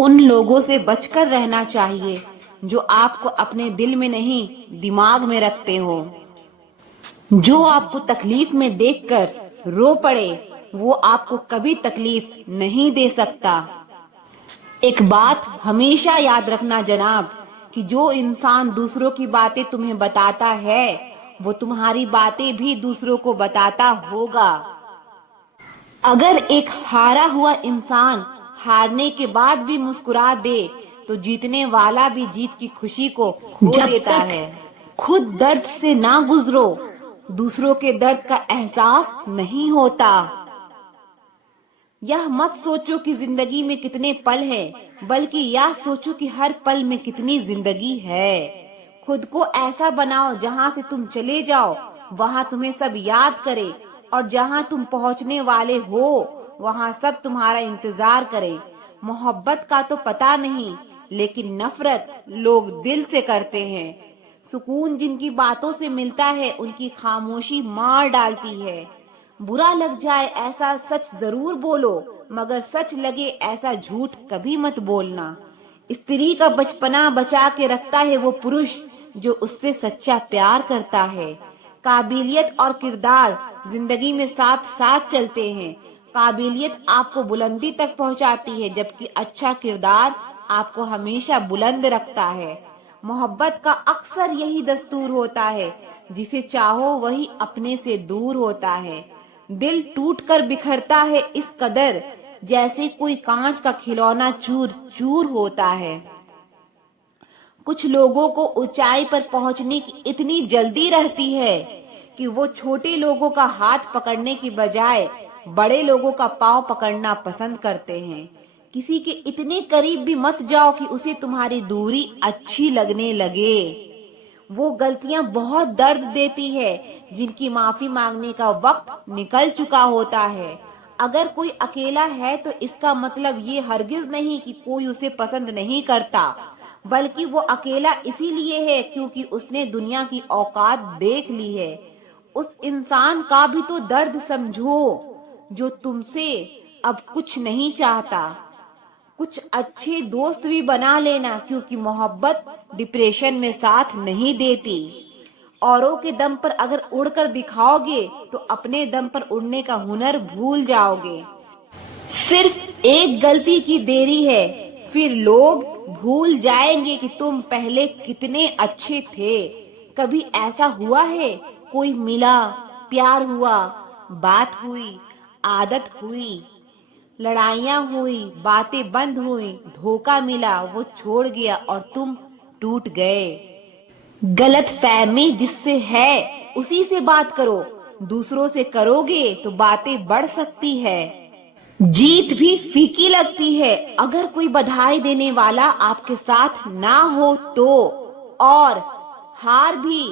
उन लोगों से बचकर रहना चाहिए जो आपको अपने दिल में नहीं दिमाग में रखते हो। जो आपको तकलीफ में देखकर रो पड़े वो आपको कभी तकलीफ नहीं दे सकता। एक बात हमेशा याद रखना जनाब कि जो इंसान दूसरों की बातें तुम्हें बताता है वो तुम्हारी बातें भी दूसरों को बताता होगा। अगर एक हारा हुआ इंसान हारने के बाद भी मुस्कुरा दे तो जीतने वाला भी जीत की खुशी को खो देता है। खुद दर्द से ना गुजरो, दूसरों के दर्द का एहसास नहीं होता। यह मत सोचो कि जिंदगी में कितने पल हैं, बल्कि यह सोचो कि हर पल में कितनी जिंदगी है। खुद को ऐसा बनाओ जहाँ से तुम चले जाओ वहाँ तुम्हें सब याद करे, और जहाँ तुम पहुँचने वाले हो वहाँ सब तुम्हारा इंतजार करे। मोहब्बत का तो पता नहीं, लेकिन नफरत लोग दिल से करते हैं। सुकून जिनकी बातों से मिलता है उनकी खामोशी मार डालती है। बुरा लग जाए ऐसा सच जरूर बोलो, मगर सच लगे ऐसा झूठ कभी मत बोलना। स्त्री का बचपना बचा के रखता है वो पुरुष जो उससे सच्चा प्यार करता है। काबिलियत और किरदार जिंदगी में साथ साथ चलते हैं। काबिलियत आपको बुलंदी तक पहुंचाती है, जबकि अच्छा किरदार आपको हमेशा बुलंद रखता है। मोहब्बत का अक्सर यही दस्तूर होता है, जिसे चाहो वही अपने से दूर होता है। दिल टूटकर बिखरता है इस कदर, जैसे कोई कांच का खिलौना चूर चूर होता है। कुछ लोगों को ऊंचाई पर पहुंचने की इतनी जल्दी रहती है कि वो छोटे लोगों का हाथ पकड़ने की बजाय बड़े लोगों का पांव पकड़ना पसंद करते हैं। किसी के इतने करीब भी मत जाओ कि उसे तुम्हारी दूरी अच्छी लगने लगे। वो गलतियां बहुत दर्द देती है जिनकी माफी मांगने का वक्त निकल चुका होता है। अगर कोई अकेला है तो इसका मतलब ये हरगिज नहीं कि कोई उसे पसंद नहीं करता, बल्कि वो अकेला इसीलिए है क्योंकि उसने दुनिया की औकात देख ली है। उस इंसान का भी तो दर्द समझो जो तुमसे अब कुछ नहीं चाहता। कुछ अच्छे दोस्त भी बना लेना, क्योंकि मोहब्बत डिप्रेशन में साथ नहीं देती। औरों के दम पर अगर उड़कर दिखाओगे तो अपने दम पर उड़ने का हुनर भूल जाओगे। सिर्फ एक गलती की देरी है, फिर लोग भूल जाएंगे कि तुम पहले कितने अच्छे थे। कभी ऐसा हुआ है कोई मिला, प्यार हुआ, बात हुई, आदत हुई, लड़ाइयाँ हुई, बातें बंद हुई, धोखा मिला, वो छोड़ गया और तुम टूट गए। गलत फहमी जिससे है उसी से बात करो, दूसरों से करोगे तो बातें बढ़ सकती है। जीत भी फीकी लगती है अगर कोई बधाई देने वाला आपके साथ ना हो तो, और हार भी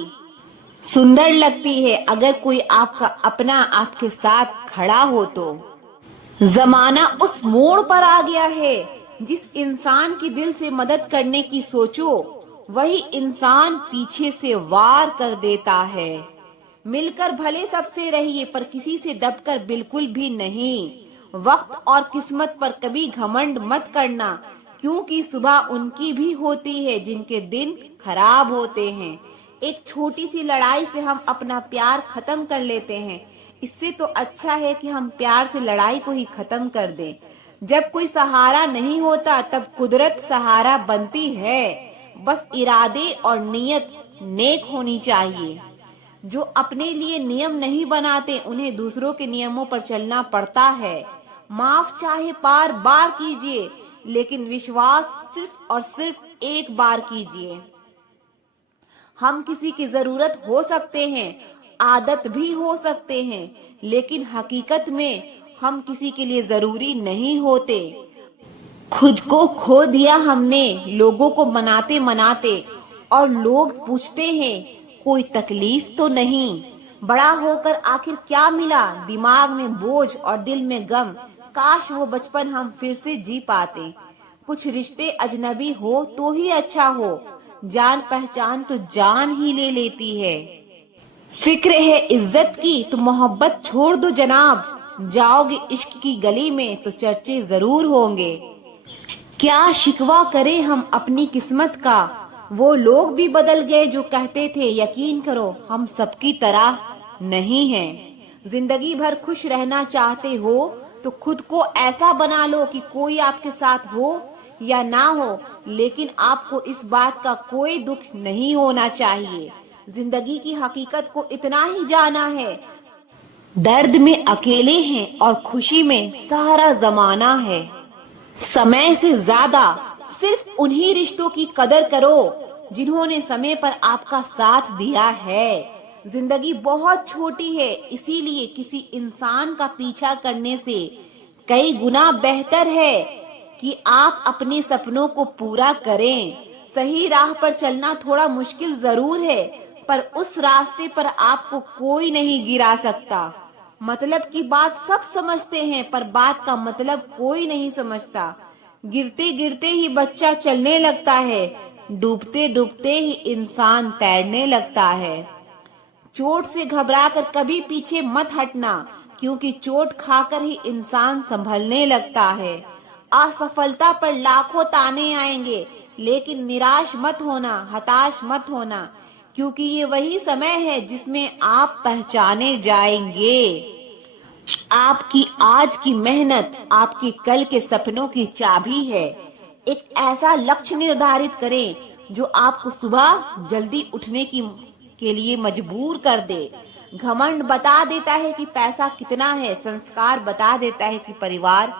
सुंदर लगती है अगर कोई आपका अपना आपके साथ खड़ा हो तो। जमाना उस मोड़ पर आ गया है, जिस इंसान की दिल से मदद करने की सोचो वही इंसान पीछे से वार कर देता है। मिलकर भले सबसे रहिए पर किसी से दबकर बिल्कुल भी नहीं। वक्त और किस्मत पर कभी घमंड मत करना, क्योंकि सुबह उनकी भी होती है जिनके दिन खराब होते हैं। एक छोटी सी लड़ाई से हम अपना प्यार खत्म कर लेते हैं, इससे तो अच्छा है कि हम प्यार से लड़ाई को ही खत्म कर दें। जब कोई सहारा नहीं होता तब कुदरत सहारा बनती है। बस इरादे और नीयत नेक होनी चाहिए। जो अपने लिए नियम नहीं बनाते उन्हें दूसरों के नियमों पर चलना पड़ता है। माफ चाहे बार बार कीजिए, लेकिन विश्वास सिर्फ और सिर्फ एक बार कीजिए। हम किसी की जरूरत हो सकते हैं, आदत भी हो सकते हैं, लेकिन हकीकत में हम किसी के लिए जरूरी नहीं होते। खुद को खो दिया हमने लोगों को मनाते मनाते, और लोग पूछते हैं कोई तकलीफ तो नहीं। बड़ा होकर आखिर क्या मिला, दिमाग में बोझ और दिल में गम। काश वो बचपन हम फिर से जी पाते। कुछ रिश्ते अजनबी हो तो ही अच्छा हो, जान पहचान तो जान ही ले लेती है। फिक्र है इज्जत की तो मोहब्बत छोड़ दो जनाब, जाओगे इश्क की गली में तो चर्चे जरूर होंगे। क्या शिकवा करें हम अपनी किस्मत का, वो लोग भी बदल गए जो कहते थे यकीन करो हम सबकी तरह नहीं हैं। जिंदगी भर खुश रहना चाहते हो तो खुद को ऐसा बना लो कि कोई आपके साथ हो या ना हो, लेकिन आपको इस बात का कोई दुख नहीं होना चाहिए। जिंदगी की हकीकत को इतना ही जाना है, दर्द में अकेले हैं और खुशी में सारा जमाना है। समय से ज्यादा सिर्फ उन्हीं रिश्तों की कदर करो जिन्होंने समय पर आपका साथ दिया है। जिंदगी बहुत छोटी है, इसीलिए किसी इंसान का पीछा करने से कई गुना बेहतर है कि आप अपने सपनों को पूरा करें। सही राह पर चलना थोड़ा मुश्किल जरूर है, पर उस रास्ते पर आपको कोई नहीं गिरा सकता। मतलब की बात सब समझते हैं, पर बात का मतलब कोई नहीं समझता। गिरते गिरते ही बच्चा चलने लगता है, डूबते डूबते ही इंसान तैरने लगता है। चोट से घबराकर कभी पीछे मत हटना, क्योंकि चोट खाकर ही इंसान संभलने लगता है। असफलता पर लाखों ताने आएंगे, लेकिन निराश मत होना, हताश मत होना, क्योंकि ये वही समय है जिसमें आप पहचाने जाएंगे। आपकी आज की मेहनत आपके कल के सपनों की चाबी है। एक ऐसा लक्ष्य निर्धारित करें जो आपको सुबह जल्दी उठने के लिए मजबूर कर दे। घमंड बता देता है कि पैसा कितना है, संस्कार बता देता है कि परिवार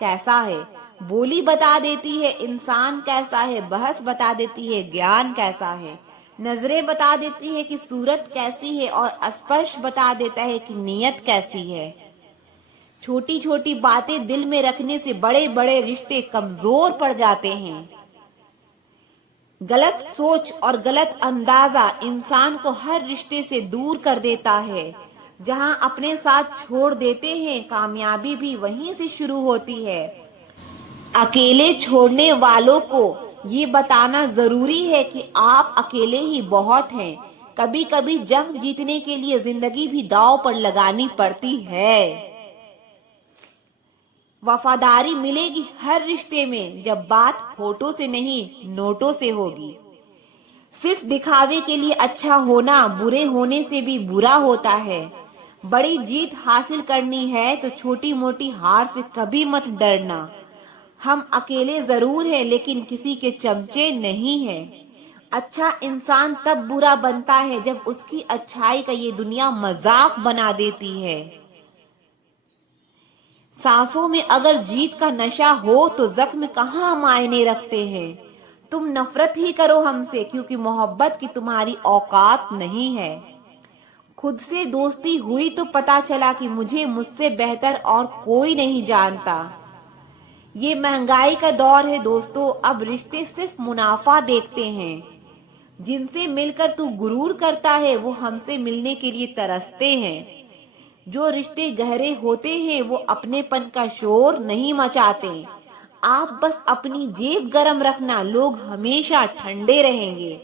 कैसा है, बोली बता देती है इंसान कैसा है, बहस बता देती है ज्ञान कैसा है, नजरें बता देती है कि सूरत कैसी है, और स्पर्श बता देता है कि नीयत कैसी है। छोटी छोटी बातें दिल में रखने से बड़े बड़े रिश्ते कमजोर पड़ जाते हैं। गलत सोच और गलत अंदाजा इंसान को हर रिश्ते से दूर कर देता है। जहां अपने साथ छोड़ देते हैं, कामयाबी भी वहीं से शुरू होती है। अकेले छोड़ने वालों को ये बताना जरूरी है कि आप अकेले ही बहुत हैं। कभी कभी जंग जीतने के लिए जिंदगी भी दांव पर लगानी पड़ती है। वफादारी मिलेगी हर रिश्ते में जब बात होठों से नहीं नोटों से होगी। सिर्फ दिखावे के लिए अच्छा होना बुरे होने से भी बुरा होता है। बड़ी जीत हासिल करनी है तो छोटी मोटी हार से कभी मत डरना। हम अकेले जरूर हैं, लेकिन किसी के चमचे नहीं हैं। अच्छा इंसान तब बुरा बनता है जब उसकी अच्छाई का ये दुनिया मजाक बना देती है। सांसों में अगर जीत का नशा हो तो जख्म कहाँ मायने रखते हैं। तुम नफरत ही करो हमसे, क्योंकि मोहब्बत की तुम्हारी औकात नहीं है। खुद से दोस्ती हुई तो पता चला कि मुझे मुझसे बेहतर और कोई नहीं जानता। ये महंगाई का दौर है दोस्तों, अब रिश्ते सिर्फ मुनाफा देखते हैं। जिनसे मिलकर तू गुरूर करता है वो हमसे मिलने के लिए तरसते हैं। जो रिश्ते गहरे होते हैं वो अपनेपन का शोर नहीं मचाते। आप बस अपनी जेब गरम रखना, लोग हमेशा ठंडे रहेंगे।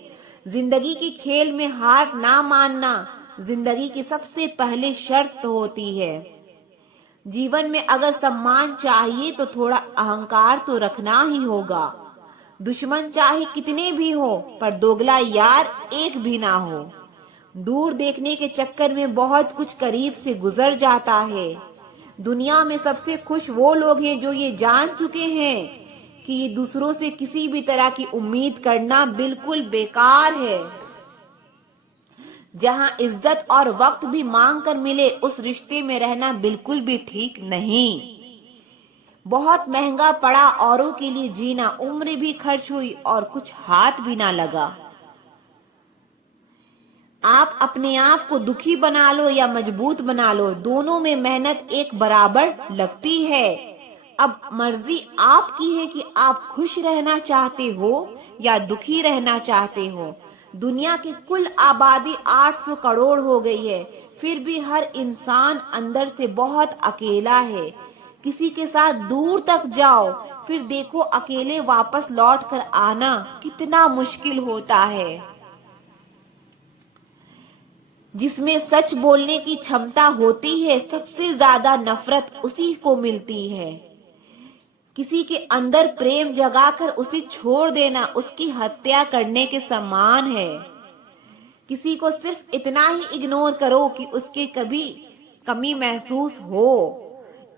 जिंदगी के खेल में हार ना मानना जिंदगी की सबसे पहले शर्त होती है। जीवन में अगर सम्मान चाहिए तो थोड़ा अहंकार तो रखना ही होगा। दुश्मन चाहे कितने भी हो, पर दोगला यार एक भी ना हो। दूर देखने के चक्कर में बहुत कुछ करीब से गुजर जाता है। दुनिया में सबसे खुश वो लोग हैं जो ये जान चुके हैं कि ये दूसरों से किसी भी तरह की उम्मीद करना बिल्कुल बेकार है। जहां इज्जत और वक्त भी मांग कर मिले, उस रिश्ते में रहना बिल्कुल भी ठीक नहीं। बहुत महंगा पड़ा औरों के लिए जीना, उम्र भी खर्च हुई और कुछ हाथ भी ना लगा। आप अपने आप को दुखी बना लो या मजबूत बना लो, दोनों में मेहनत एक बराबर लगती है। अब मर्जी आपकी है कि आप खुश रहना चाहते हो या दुखी रहना चाहते हो। दुनिया की कुल आबादी 800 करोड़ हो गई है, फिर भी हर इंसान अंदर से बहुत अकेला है। किसी के साथ दूर तक जाओ, फिर देखो अकेले वापस लौट कर आना कितना मुश्किल होता है। जिसमें सच बोलने की क्षमता होती है, सबसे ज्यादा नफरत उसी को मिलती है। किसी के अंदर प्रेम जगाकर उसे छोड़ देना उसकी हत्या करने के समान है। किसी को सिर्फ इतना ही इग्नोर करो कि उसके कभी कमी महसूस हो,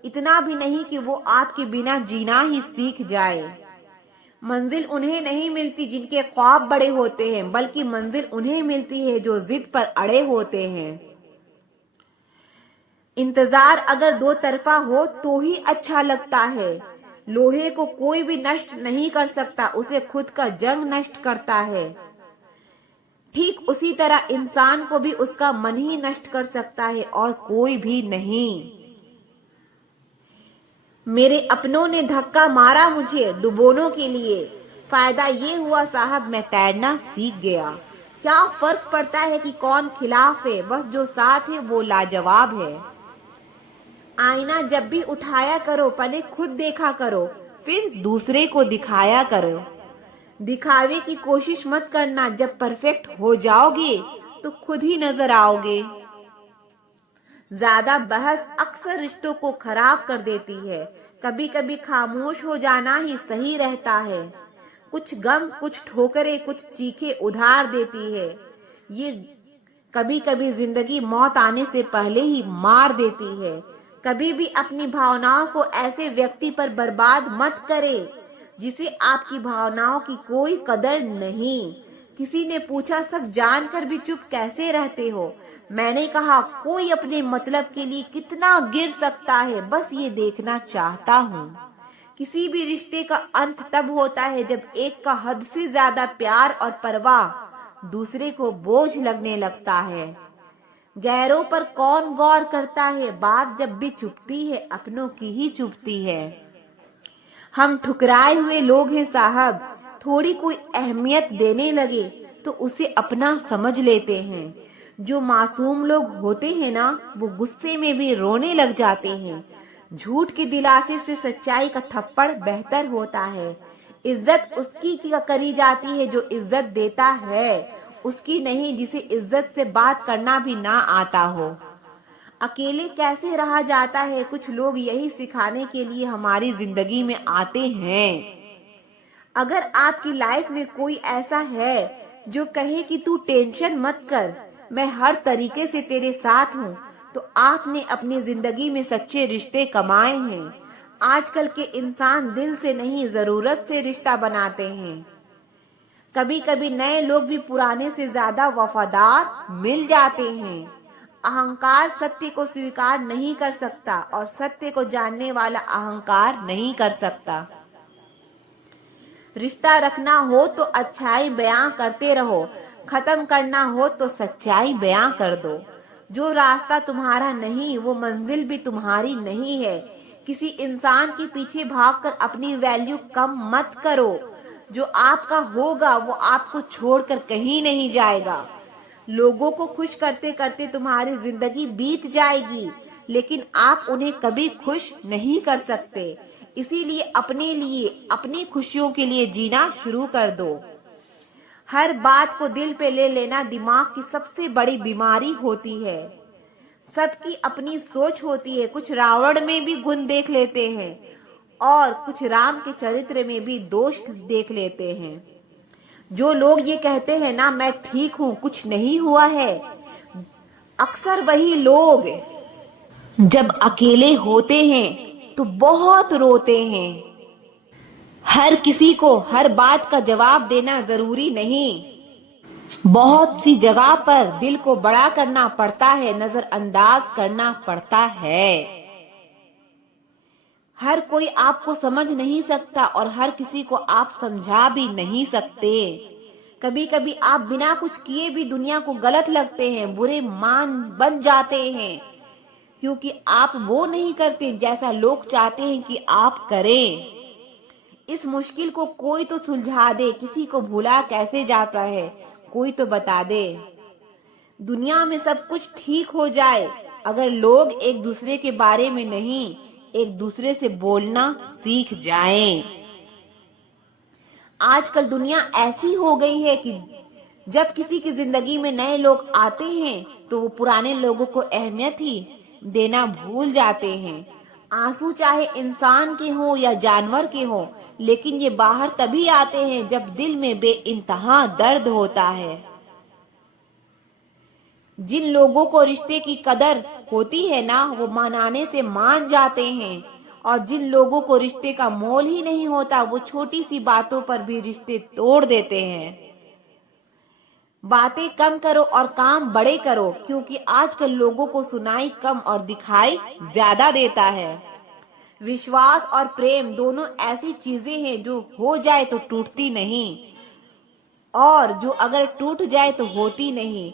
इतना भी नहीं कि वो आपके बिना जीना ही सीख जाए। मंजिल उन्हें नहीं मिलती जिनके ख्वाब बड़े होते हैं, बल्कि मंजिल उन्हें मिलती है जो जिद पर अड़े होते हैं। इंतजार अगर दो तरफा हो तो ही अच्छा लगता है। लोहे को कोई भी नष्ट नहीं कर सकता, उसे खुद का जंग नष्ट करता है। ठीक उसी तरह इंसान को भी उसका मन ही नष्ट कर सकता है और कोई भी नहीं। मेरे अपनों ने धक्का मारा मुझे डुबोनों के लिए, फायदा ये हुआ साहब मैं तैरना सीख गया। क्या फर्क पड़ता है कि कौन खिलाफ है, बस जो साथ है वो लाजवाब है। आईना जब भी उठाया करो पहले खुद देखा करो, फिर दूसरे को दिखाया करो। दिखावे की कोशिश मत करना, जब परफेक्ट हो जाओगे तो खुद ही नजर आओगे। ज्यादा बहस अक्सर रिश्तों को खराब कर देती है। कभी कभी खामोश हो जाना ही सही रहता है। कुछ गम, कुछ ठोकरें, कुछ चीखें उधार देती है। ये कभी कभी जिंदगी मौत आने से पहले ही मार देती है। कभी भी अपनी भावनाओं को ऐसे व्यक्ति पर बर्बाद मत करें जिसे आपकी भावनाओं की कोई कदर नहीं। किसी ने पूछा सब जानकर भी चुप कैसे रहते हो? मैंने कहा कोई अपने मतलब के लिए कितना गिर सकता है, बस ये देखना चाहता हूँ। किसी भी रिश्ते का अंत तब होता है जब एक का हद से ज्यादा प्यार और परवाह दूसरे को बोझ लगने लगता है। गैरों पर कौन गौर करता है, बात जब भी चुभती है अपनों की ही चुभती है। हम ठुकराए हुए लोग हैं साहब, थोड़ी कोई अहमियत देने लगे तो उसे अपना समझ लेते हैं। जो मासूम लोग होते हैं ना, वो गुस्से में भी रोने लग जाते हैं। झूठ के दिलासे से सच्चाई का थप्पड़ बेहतर होता है। इज्जत उसकी करी जाती है जो इज्जत देता है, उसकी नहीं जिसे इज्जत से बात करना भी ना आता हो। अकेले कैसे रहा जाता है, कुछ लोग यही सिखाने के लिए हमारी जिंदगी में आते हैं। अगर आपकी लाइफ में कोई ऐसा है जो कहे कि तू टेंशन मत कर, मैं हर तरीके से तेरे साथ हूँ, तो आपने अपनी जिंदगी में सच्चे रिश्ते कमाए हैं। आजकल के इंसान दिल से नहीं जरूरत से रिश्ता बनाते हैं। कभी कभी नए लोग भी पुराने से ज्यादा वफादार मिल जाते हैं। अहंकार सत्य को स्वीकार नहीं कर सकता और सत्य को जानने वाला अहंकार नहीं कर सकता। रिश्ता रखना हो तो अच्छाई बयां करते रहो, खत्म करना हो तो सच्चाई बयां कर दो। जो रास्ता तुम्हारा नहीं वो मंजिल भी तुम्हारी नहीं है। किसी इंसान के पीछे भागकर अपनी वैल्यू कम मत करो। जो आपका होगा वो आपको छोड़कर कहीं नहीं जाएगा। लोगों को खुश करते करते तुम्हारी जिंदगी बीत जाएगी, लेकिन आप उन्हें कभी खुश नहीं कर सकते। इसीलिए अपने लिए, अपनी खुशियों के लिए जीना शुरू कर दो। हर बात को दिल पे ले लेना दिमाग की सबसे बड़ी बीमारी होती है। सबकी अपनी सोच होती है, कुछ रावण में भी गुण देख लेते हैं और कुछ राम के चरित्र में भी दोष देख लेते हैं। जो लोग ये कहते हैं ना मैं ठीक हूँ, कुछ नहीं हुआ है, अक्सर वही लोग जब अकेले होते हैं तो बहुत रोते हैं। हर किसी को हर बात का जवाब देना जरूरी नहीं। बहुत सी जगह पर दिल को बड़ा करना पड़ता है, नजरअंदाज करना पड़ता है। हर कोई आपको समझ नहीं सकता और हर किसी को आप समझा भी नहीं सकते। कभी कभी आप बिना कुछ किए भी दुनिया को गलत लगते हैं, बुरे मान बन जाते हैं, क्योंकि आप वो नहीं करते जैसा लोग चाहते हैं कि आप करें। इस मुश्किल को कोई तो सुलझा दे, किसी को भूला कैसे जाता है, कोई तो बता दे। दुनिया में सब कुछ ठीक हो जाए अगर लोग एक दूसरे के बारे में नहीं, एक दूसरे से बोलना सीख जाएं। आजकल दुनिया ऐसी हो गई है कि जब किसी की जिंदगी में नए लोग आते हैं तो वो पुराने लोगों को अहमियत ही देना भूल जाते हैं। आंसू चाहे इंसान के हो या जानवर के हो, लेकिन ये बाहर तभी आते हैं जब दिल में बेइंतहा दर्द होता है। जिन लोगों को रिश्ते की कदर होती है ना, वो मनाने से मान जाते हैं, और जिन लोगों को रिश्ते का मोल ही नहीं होता, वो छोटी सी बातों पर भी रिश्ते तोड़ देते हैं। बातें कम करो और काम बड़े करो, क्योंकि आजकल लोगों को सुनाई कम और दिखाई ज्यादा देता है। विश्वास और प्रेम दोनों ऐसी चीजें हैं जो हो जाए तो टूटती नहीं, और जो अगर टूट जाए तो होती नहीं,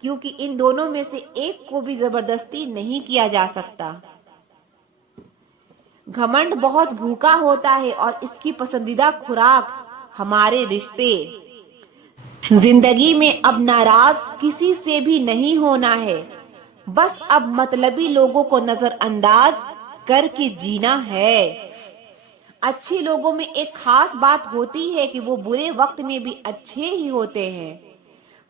क्योंकि इन दोनों में से एक को भी जबरदस्ती नहीं किया जा सकता। घमंड बहुत भूखा होता है और इसकी पसंदीदा खुराक हमारे रिश्ते। जिंदगी में अब नाराज किसी से भी नहीं होना है, बस अब मतलबी लोगों को नजरअंदाज करके जीना है। अच्छे लोगों में एक खास बात होती है कि वो बुरे वक्त में भी अच्छे ही होते हैं,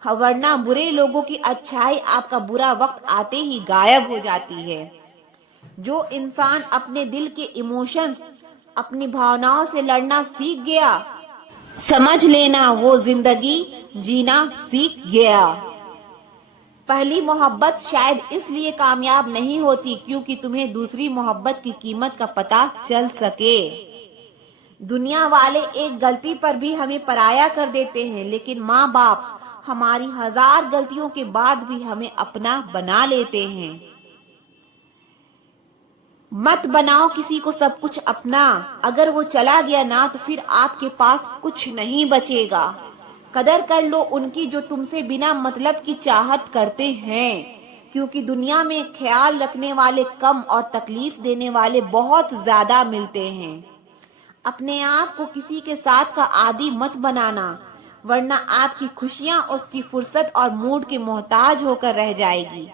वरना बुरे लोगों की अच्छाई आपका बुरा वक्त आते ही गायब हो जाती है। जो इंसान अपने दिल के इमोशंस, अपनी भावनाओं से लड़ना सीख गया, समझ लेना वो जिंदगी जीना सीख गया। पहली मोहब्बत शायद इसलिए कामयाब नहीं होती क्योंकि तुम्हें दूसरी मोहब्बत की कीमत का पता चल सके। दुनिया वाले एक गलती पर भी हमें पराया कर देते हैं, लेकिन माँ बाप हमारी 1000 गलतियों के बाद भी हमें अपना बना लेते हैं। मत बनाओ किसी को सब कुछ अपना, अगर वो चला गया ना तो फिर आपके पास कुछ नहीं बचेगा। कदर कर लो उनकी जो तुमसे बिना मतलब की चाहत करते हैं, क्योंकि दुनिया में ख्याल रखने वाले कम और तकलीफ देने वाले बहुत ज्यादा मिलते हैं। अपने आप को किसी के साथ का आदी मत बनाना, वरना आपकी खुशियां उसकी फुर्सत और मूड के मोहताज होकर रह जाएगी।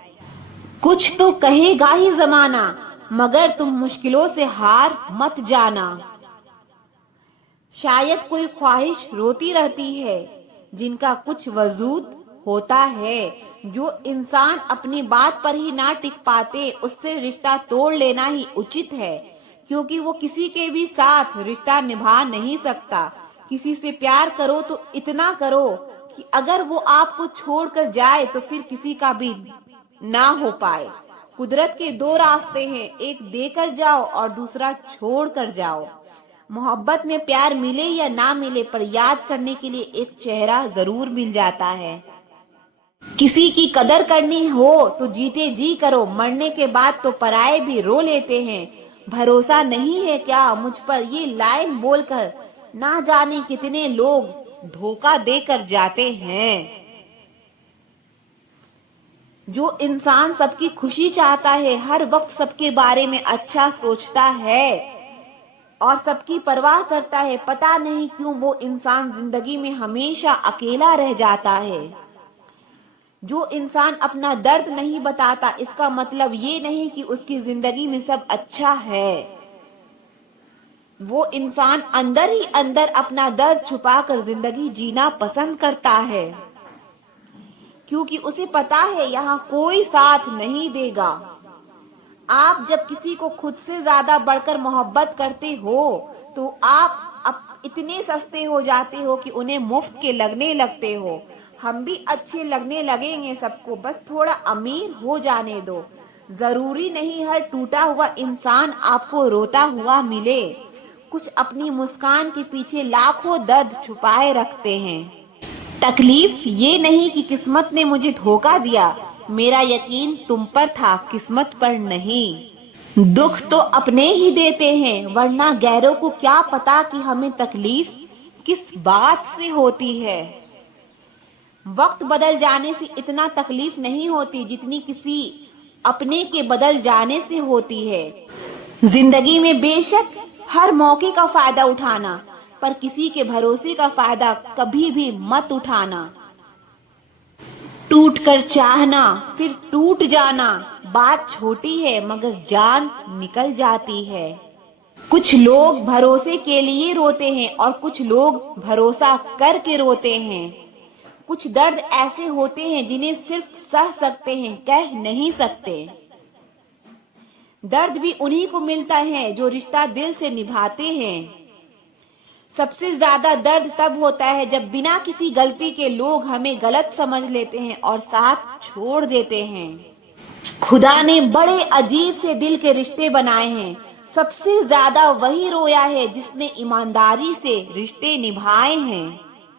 कुछ तो कहेगा ही जमाना, मगर तुम मुश्किलों से हार मत जाना। शायद कोई ख्वाहिश रोती रहती है जिनका कुछ वजूद होता है। जो इंसान अपनी बात पर ही ना टिक पाते, उससे रिश्ता तोड़ लेना ही उचित है, क्योंकि वो किसी के भी साथ रिश्ता निभा नहीं सकता। किसी से प्यार करो तो इतना करो कि अगर वो आपको छोड़कर जाए तो फिर किसी का भी ना हो पाए। कुदरत के 2 रास्ते हैं, एक देकर जाओ और दूसरा छोड़ कर जाओ। मोहब्बत में प्यार मिले या ना मिले, पर याद करने के लिए एक चेहरा जरूर मिल जाता है। किसी की कदर करनी हो तो जीते जी करो, मरने के बाद तो पराये भी रो लेते हैं। भरोसा नहीं है क्या मुझ पर, ये लाइन बोलकर ना जाने कितने लोग धोखा देकर जाते हैं। जो इंसान सबकी खुशी चाहता है, हर वक्त सबके बारे में अच्छा सोचता है और सबकी परवाह करता है, पता नहीं क्यों वो इंसान जिंदगी में हमेशा अकेला रह जाता है। जो इंसान अपना दर्द नहीं बताता, इसका मतलब ये नहीं कि उसकी जिंदगी में सब अच्छा है। वो इंसान अंदर ही अंदर अपना दर्द छुपाकर जिंदगी जीना पसंद करता है, क्योंकि उसे पता है यहाँ कोई साथ नहीं देगा। आप जब किसी को खुद से ज्यादा बढ़कर मोहब्बत करते हो तो आप इतने सस्ते हो जाते हो कि उन्हें मुफ्त के लगने लगते हो। हम भी अच्छे लगने लगेंगे सबको, बस थोड़ा अमीर हो जाने दो। जरूरी नहीं हर टूटा हुआ इंसान आपको रोता हुआ मिले। कुछ अपनी मुस्कान के पीछे लाखों दर्द छुपाए रखते हैं। तकलीफ ये नहीं कि किस्मत ने मुझे धोखा दिया, मेरा यकीन तुम पर था, किस्मत पर नहीं। दुख तो अपने ही देते हैं, वरना गैरों को क्या पता कि हमें तकलीफ किस बात से होती है। वक्त बदल जाने से इतना तकलीफ नहीं होती जितनी किसी अपने के बदल जाने से होती है। जिंदगी में बेशक हर मौके का फायदा उठाना, पर किसी के भरोसे का फायदा कभी भी मत उठाना। टूट कर चाहना फिर टूट जाना, बात छोटी है मगर जान निकल जाती है। कुछ लोग भरोसे के लिए रोते हैं और कुछ लोग भरोसा करके रोते हैं। कुछ दर्द ऐसे होते हैं जिन्हें सिर्फ सह सकते हैं, कह नहीं सकते। दर्द भी उन्हीं को मिलता है जो रिश्ता दिल से निभाते हैं। सबसे ज्यादा दर्द तब होता है जब बिना किसी गलती के लोग हमें गलत समझ लेते हैं और साथ छोड़ देते हैं। खुदा ने बड़े अजीब से दिल के रिश्ते बनाए हैं। सबसे ज्यादा वही रोया है जिसने ईमानदारी से रिश्ते निभाए हैं।